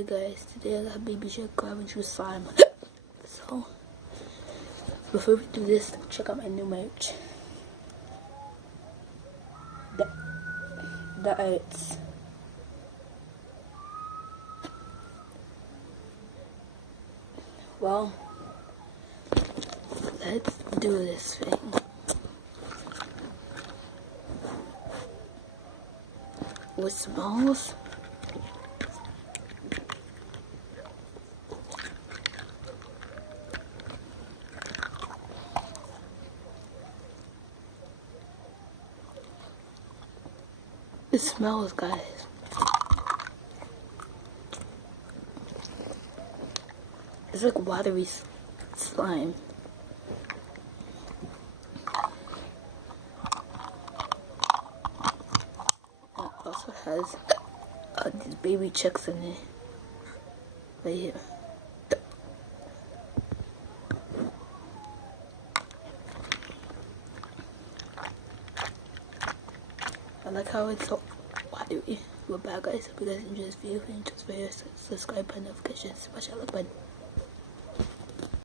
Hey guys, today I got Baby Shark Gravity Juice Slime. So, before we do this, check out my new merch. The arts. Well, let's do this thing. What smells? It smells, guys. It's like watery slime. It also has these baby chicks in it. Right here. I like how it's so watery. We're back, guys. Hope you guys enjoy this video. If you enjoyed this video, subscribe, button, notifications, smash that like button.